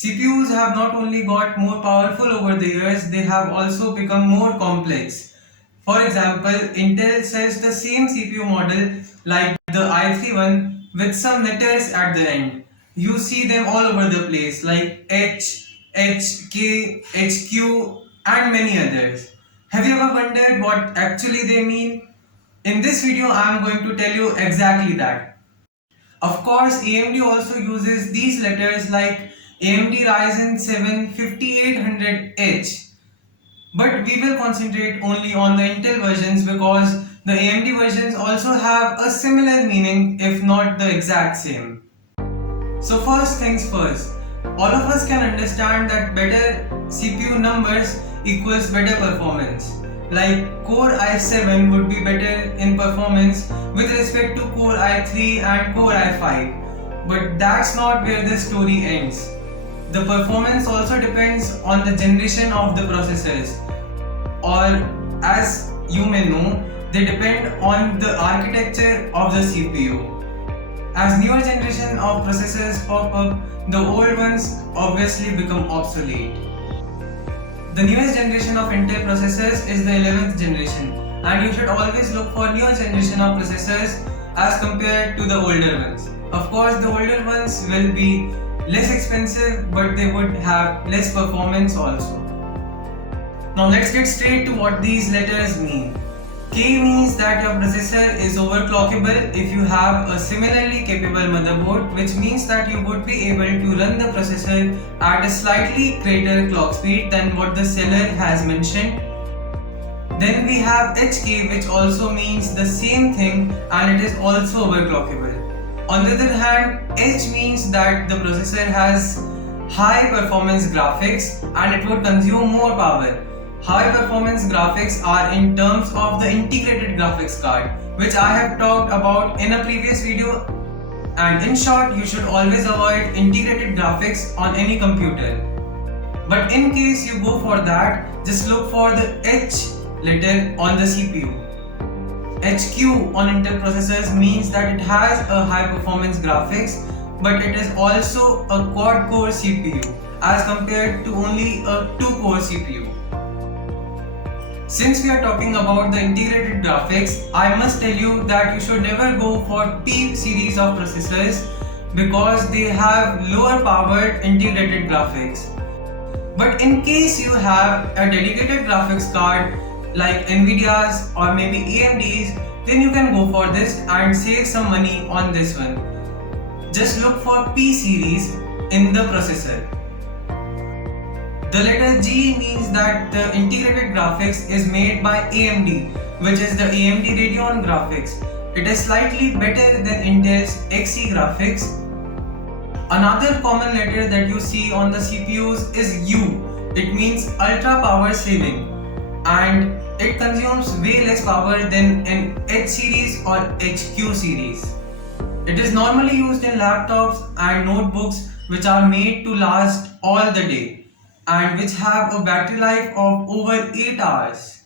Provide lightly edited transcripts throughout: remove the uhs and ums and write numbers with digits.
CPUs have not only got more powerful over the years, they have also become more complex. For example, Intel sells the same CPU model like the i3 one with some letters at the end. You see them all over the place like H, HK, HQ and many others. Have you ever wondered what actually they mean? In this video, I am going to tell you exactly that. Of course, AMD also uses these letters like AMD Ryzen 7 5800H. But we will concentrate only on the Intel versions because the AMD versions also have a similar meaning if not the exact same. So first things first, all of us can understand that better CPU numbers equals better performance. Like Core i7 would be better in performance with respect to Core i3 and Core i5. But that's not where the story ends. The performance also depends on the generation of the processors, or as you may know, they depend on the architecture of the CPU. As newer generation of processors pop up, the old ones obviously become obsolete. The newest generation of Intel processors is the 11th generation, and you should always look for newer generation of processors as compared to the older ones. Of course, the older ones will be less expensive, but they would have less performance also. Now let's get straight to what these letters mean. K means that your processor is overclockable if you have a similarly capable motherboard, which means that you would be able to run the processor at a slightly greater clock speed than what the seller has mentioned. Then we have HK, which also means the same thing and it is also overclockable. On the other hand, H means that the processor has high performance graphics and it would consume more power. High performance graphics are in terms of the integrated graphics card, which I have talked about in a previous video. And in short, you should always avoid integrated graphics on any computer. But in case you go for that, just look for the H letter on the CPU. HQ on Intel processors means that it has a high performance graphics, but it is also a quad core CPU as compared to only a 2-core CPU. Since we are talking about the integrated graphics, I must tell you that you should never go for P series of processors because they have lower powered integrated graphics. But in case you have a dedicated graphics card like Nvidia's or maybe AMD's, then you can go for this and save some money on this one. Just look for P series in the processor. The letter G means that the integrated graphics is made by AMD, which is the AMD Radeon graphics. It is slightly better than Intel's Xe graphics. Another common letter that you see on the CPUs is U. It means ultra power saving, and it consumes way less power than an H series or HQ series. It is normally used in laptops and notebooks which are made to last all the day and which have a battery life of over 8 hours.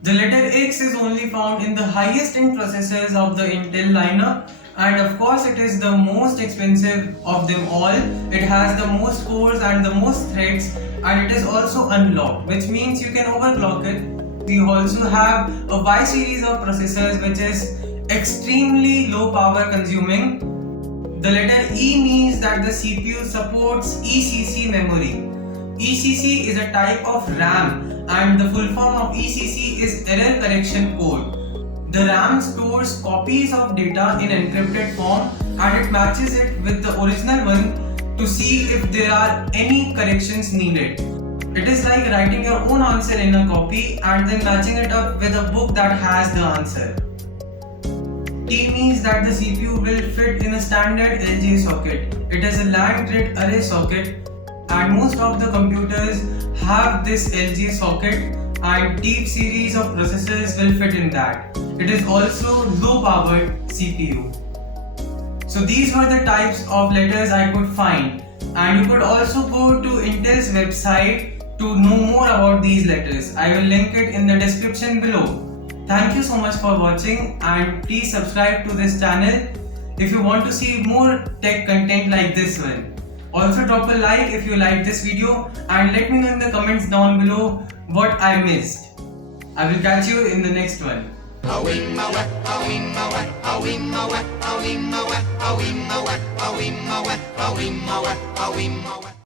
The letter X is only found in the highest end processors of the Intel lineup, and of course it is the most expensive of them all. It has the most cores and the most threads, and it is also unlocked, which means you can overclock it. We also have a Y series of processors which is extremely low power consuming. The letter E means that the CPU supports ECC memory. ECC is a type of RAM and the full form of ECC is error correction code. The RAM stores copies of data in encrypted form and it matches it with the original one to see if there are any corrections needed. It is like writing your own answer in a copy and then matching it up with a book that has the answer. T means that the CPU will fit in a standard LGA socket. It is a land grid array socket, and most of the computers have this LGA socket, and deep series of processors will fit in that. It is also low powered CPU. So these were the types of letters I could find, and you could also go to Intel's website to know more about these letters. I will link it in the description below. Thank you so much for watching, and please subscribe to this channel if you want to see more tech content like this one. Also drop a like if you liked this video and let me know in the comments down below what I missed. I will catch you in the next one.